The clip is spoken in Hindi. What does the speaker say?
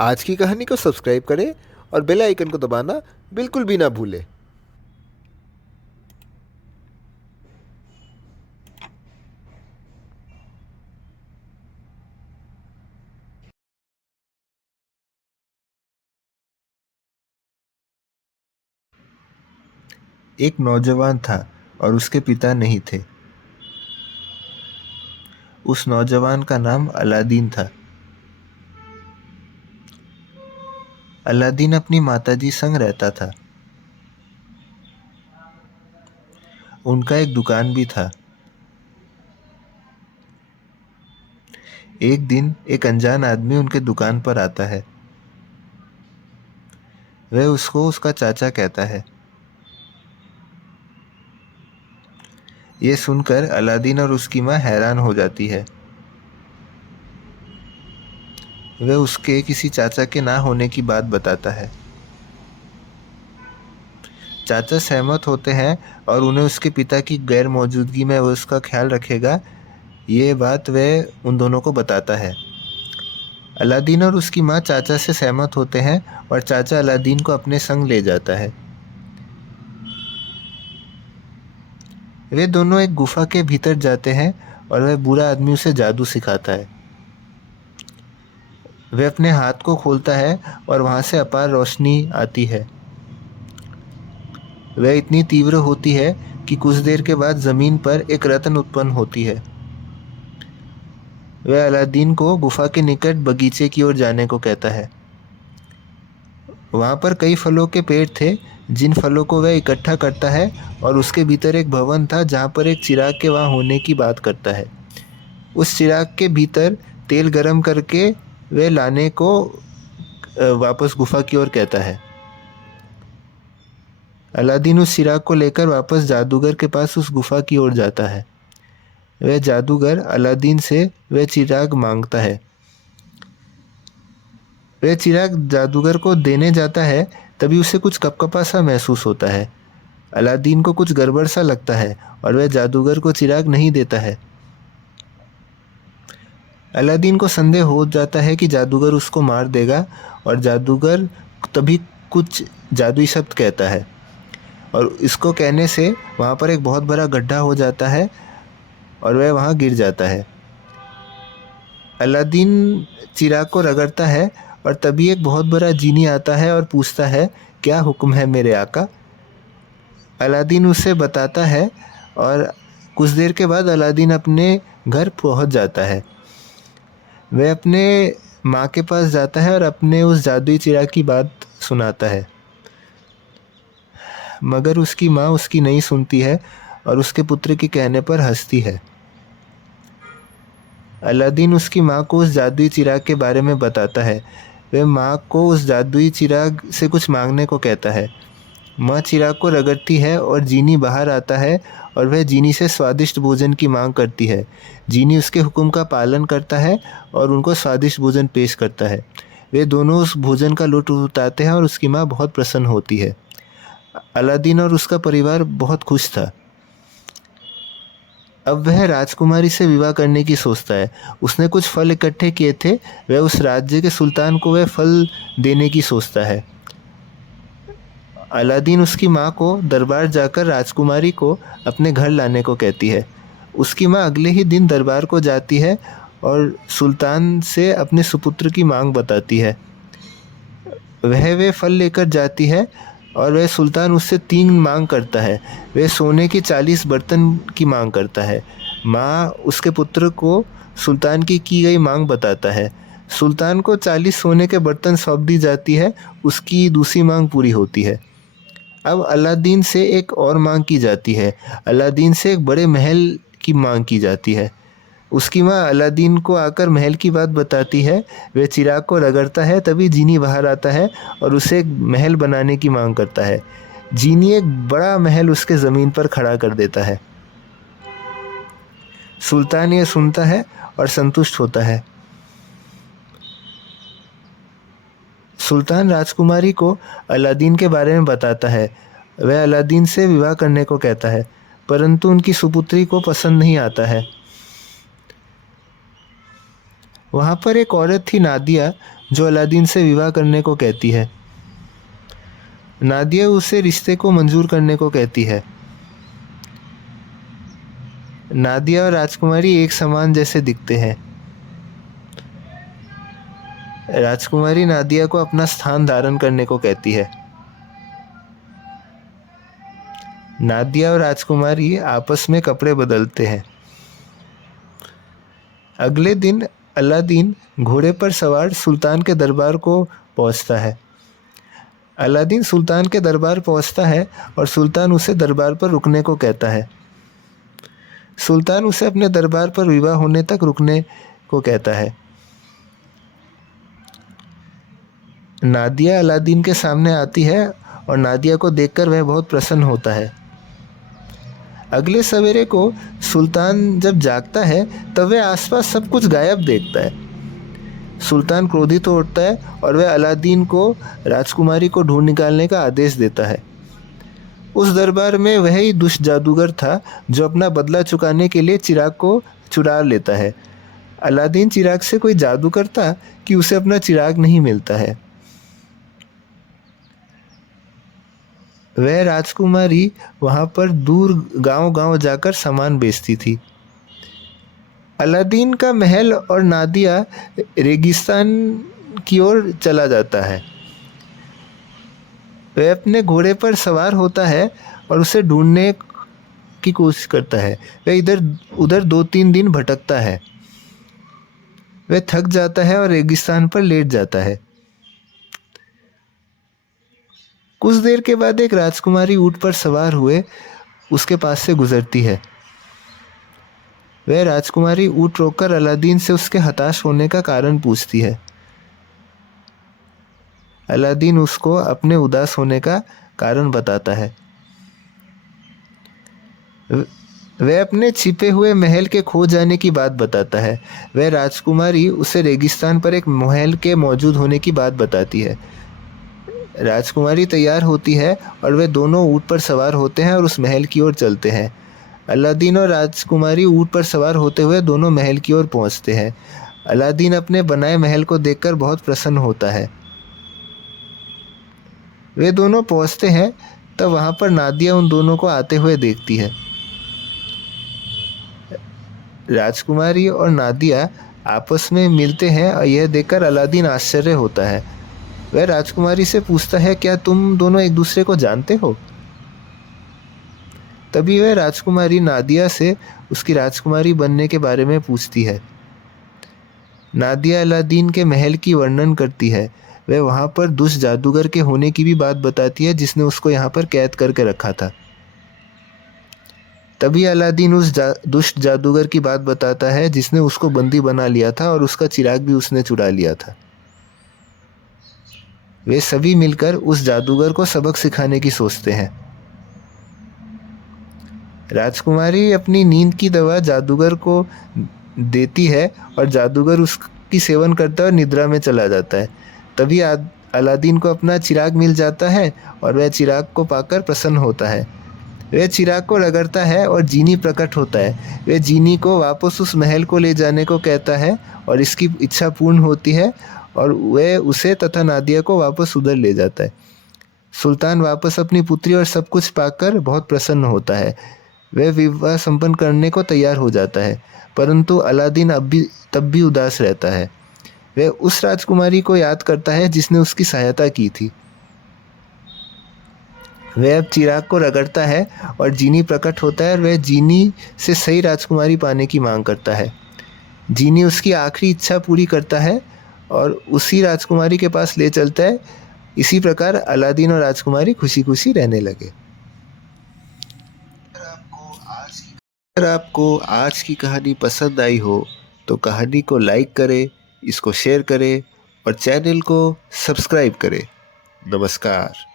आज की कहानी को सब्सक्राइब करें और बेल आइकन को दबाना बिल्कुल भी ना भूलें। एक नौजवान था और उसके पिता नहीं थे। उस नौजवान का नाम अलादीन था। अलादीन अपनी माताजी संग रहता था। उनका एक दुकान भी था। एक दिन एक अनजान आदमी उनके दुकान पर आता है। वह उसको उसका चाचा कहता है। ये सुनकर अलादीन और उसकी माँ हैरान हो जाती है। वह उसके किसी चाचा के ना होने की बात बताता है। चाचा सहमत होते हैं और उन्हें उसके पिता की गैर मौजूदगी में वह उसका ख्याल रखेगा, ये बात वह उन दोनों को बताता है। अलादीन और उसकी माँ चाचा से सहमत होते हैं और चाचा अलादीन को अपने संग ले जाता है। वे दोनों एक गुफा के भीतर जाते हैं और वह बूढ़ा आदमी उसे जादू सिखाता है। वह अपने हाथ को खोलता है और वहां से अपार रोशनी आती है। वह इतनी तीव्र होती है कि कुछ देर के बाद जमीन पर एक रत्न उत्पन्न होती है। वह अलादीन को गुफा के निकट बगीचे की ओर जाने को कहता है। वहां पर कई फलों के पेड़ थे, जिन फलों को वह इकट्ठा करता है, और उसके भीतर एक भवन था जहां पर एक चिराग के वहां होने की बात करता है। उस चिराग के भीतर तेल गरम करके वह लाने को वापस गुफा की ओर कहता है। अलादीन उस चिराग को लेकर वापस जादूगर के पास उस गुफा की ओर जाता है। वह जादूगर अलादीन से वह चिराग मांगता है। वह चिराग जादूगर को देने जाता है, तभी उसे कुछ कपकपा सा महसूस होता है। अलादीन को कुछ गड़बड़ सा लगता है और वह जादूगर को चिराग नहीं देता है। अलादीन को संदेह हो जाता है कि जादूगर उसको मार देगा, और जादूगर तभी कुछ जादुई शब्द कहता है और इसको कहने से वहाँ पर एक बहुत बड़ा गड्ढा हो जाता है और वह वहाँ गिर जाता है। अलादीन चिराग को रगड़ता है और तभी एक बहुत बड़ा जीनी आता है और पूछता है, क्या हुक्म है मेरे आका। अलादीन उसे बताता है और कुछ देर के बाद अलादीन अपने घर पहुंच जाता है। वह अपने माँ के पास जाता है और अपने उस जादुई चिराग की बात सुनाता है, मगर उसकी माँ उसकी नहीं सुनती है और उसके पुत्र के कहने पर हंसती है। अलादीन उसकी माँ को उस जादुई चिराग के बारे में बताता है। वह माँ को उस जादुई चिराग से कुछ मांगने को कहता है। माँ चिराग को रगड़ती है और जीनी बाहर आता है और वह जीनी से स्वादिष्ट भोजन की मांग करती है। जीनी उसके हुक्म का पालन करता है और उनको स्वादिष्ट भोजन पेश करता है। वे दोनों उस भोजन का लुत्फ उठाते हैं और उसकी माँ बहुत प्रसन्न होती है। अलादीन और उसका परिवार बहुत खुश था। अब वह राजकुमारी से विवाह करने की सोचता है। उसने कुछ फल इकट्ठे किए थे, वह उस राज्य के सुल्तान को वह फल देने की सोचता है। अलादीन उसकी माँ को दरबार जाकर राजकुमारी को अपने घर लाने को कहती है। उसकी माँ अगले ही दिन दरबार को जाती है और सुल्तान से अपने सुपुत्र की मांग बताती है। वह वे फल लेकर जाती है और वह सुल्तान उससे 3 मांग करता है। वह सोने के 40 बर्तन की मांग करता है। माँ उसके पुत्र को सुल्तान की गई मांग बताता है। सुल्तान को 40 सोने के बर्तन सौंप दी जाती है। उसकी दूसरी मांग पूरी होती है। अब अलादीन से एक और मांग की जाती है। अलादीन से एक बड़े महल की मांग की जाती है। उसकी माँ अलादीन को आकर महल की बात बताती है। वह चिराग को रगड़ता है, तभी जीनी बाहर आता है और उसे एक महल बनाने की मांग करता है। जीनी एक बड़ा महल उसके ज़मीन पर खड़ा कर देता है। सुल्तान यह सुनता है और संतुष्ट होता है। सुल्तान राजकुमारी को अलादीन के बारे में बताता है। वह अलादीन से विवाह करने को कहता है, परंतु उनकी सुपुत्री को पसंद नहीं आता है। वहाँ पर एक औरत थी, नादिया, जो अलादीन से विवाह करने को कहती है। नादिया उसे रिश्ते को मंजूर करने को कहती है। नादिया और राजकुमारी एक समान जैसे दिखते हैं। राजकुमारी नादिया को अपना स्थान धारण करने को कहती है। नादिया और राजकुमारी आपस में कपड़े बदलते हैं। अगले दिन अलादीन घोड़े पर सवार सुल्तान के दरबार को पहुंचता है। अलादीन सुल्तान के दरबार पहुंचता है और सुल्तान उसे दरबार पर रुकने को कहता है। सुल्तान उसे अपने दरबार पर विवाह होने तक रुकने को कहता है। नादिया अलादीन के सामने आती है और नादिया को देखकर वह बहुत प्रसन्न होता है। अगले सवेरे को सुल्तान जब जागता है तब वह आसपास सब कुछ गायब देखता है। सुल्तान क्रोधित हो उठता है और वह अलादीन को राजकुमारी को ढूंढ निकालने का आदेश देता है। उस दरबार में वही दुष्ट जादूगर था जो अपना बदला चुकाने के लिए चिराग को चुरा लेता है। अलादीन चिराग से कोई जादू करता कि उसे अपना चिराग नहीं मिलता है। वह राजकुमारी वहां पर दूर गांव-गांव जाकर सामान बेचती थी। अलादीन का महल और नादिया रेगिस्तान की ओर चला जाता है। वह अपने घोड़े पर सवार होता है और उसे ढूंढने की कोशिश करता है। वह इधर उधर 2-3 दिन भटकता है। वह थक जाता है और रेगिस्तान पर लेट जाता है। कुछ देर के बाद एक राजकुमारी ऊंट पर सवार हुए उसके पास से गुजरती है। वह राजकुमारी ऊंट रोककर अलादीन से उसके हताश होने का कारण पूछती है। अलादीन उसको अपने उदास होने का कारण बताता है। वह अपने छिपे हुए महल के खो जाने की बात बताता है। वह राजकुमारी उसे रेगिस्तान पर एक महल के मौजूद होने की बात बताती है। राजकुमारी तैयार होती है और वे दोनों ऊंट पर सवार होते हैं और उस महल की ओर चलते हैं। अलादीन और राजकुमारी ऊंट पर सवार होते हुए दोनों महल की ओर पहुंचते हैं। अलादीन अपने बनाए महल को देखकर बहुत प्रसन्न होता है। वे दोनों पहुंचते हैं तब वहां पर नादिया उन दोनों को आते हुए देखती है। राजकुमारी और नादिया आपस में मिलते हैं और यह देखकर अलादीन आश्चर्य होता है। वह राजकुमारी से पूछता है, क्या तुम दोनों एक दूसरे को जानते हो? तभी वह राजकुमारी नादिया से उसकी राजकुमारी बनने के बारे में पूछती है। नादिया अलादीन के महल की वर्णन करती है। वह वहाँ पर दुष्ट जादूगर के होने की भी बात बताती है जिसने उसको यहाँ पर कैद करके रखा था। तभी अलादीन उस दुष्ट जादूगर की बात बताता है जिसने उसको बंदी बना लिया था और उसका चिराग भी उसने चुरा लिया था। वे सभी मिलकर उस जादूगर को सबक सिखाने की सोचते हैं। राजकुमारी अपनी नींद की दवा जादूगर को देती है और जादूगर उसकी सेवन करता है और निद्रा में चला जाता है। तभी अलादीन को अपना चिराग मिल जाता है और वह चिराग को पाकर प्रसन्न होता है। वह चिराग को रगड़ता है और जीनी प्रकट होता है। वह जीनी को वापस उस महल को ले जाने को कहता है और इसकी इच्छा पूर्ण होती है और वह उसे तथा नादिया को वापस उधर ले जाता है। सुल्तान वापस अपनी पुत्री और सब कुछ पाकर बहुत प्रसन्न होता है। वह विवाह संपन्न करने को तैयार हो जाता है, परंतु अलादीन तब भी उदास रहता है। वह उस राजकुमारी को याद करता है जिसने उसकी सहायता की थी। वह अब चिराग को रगड़ता है और जीनी प्रकट होता है और वह जीनी से सही राजकुमारी पाने की मांग करता है। जीनी उसकी आखिरी इच्छा पूरी करता है और उसी राजकुमारी के पास ले चलता है। इसी प्रकार अलादीन और राजकुमारी खुशी खुशी रहने लगे। अगर आपको आज की कहानी पसंद आई हो तो कहानी को लाइक करें, इसको शेयर करें और चैनल को सब्सक्राइब करें। नमस्कार।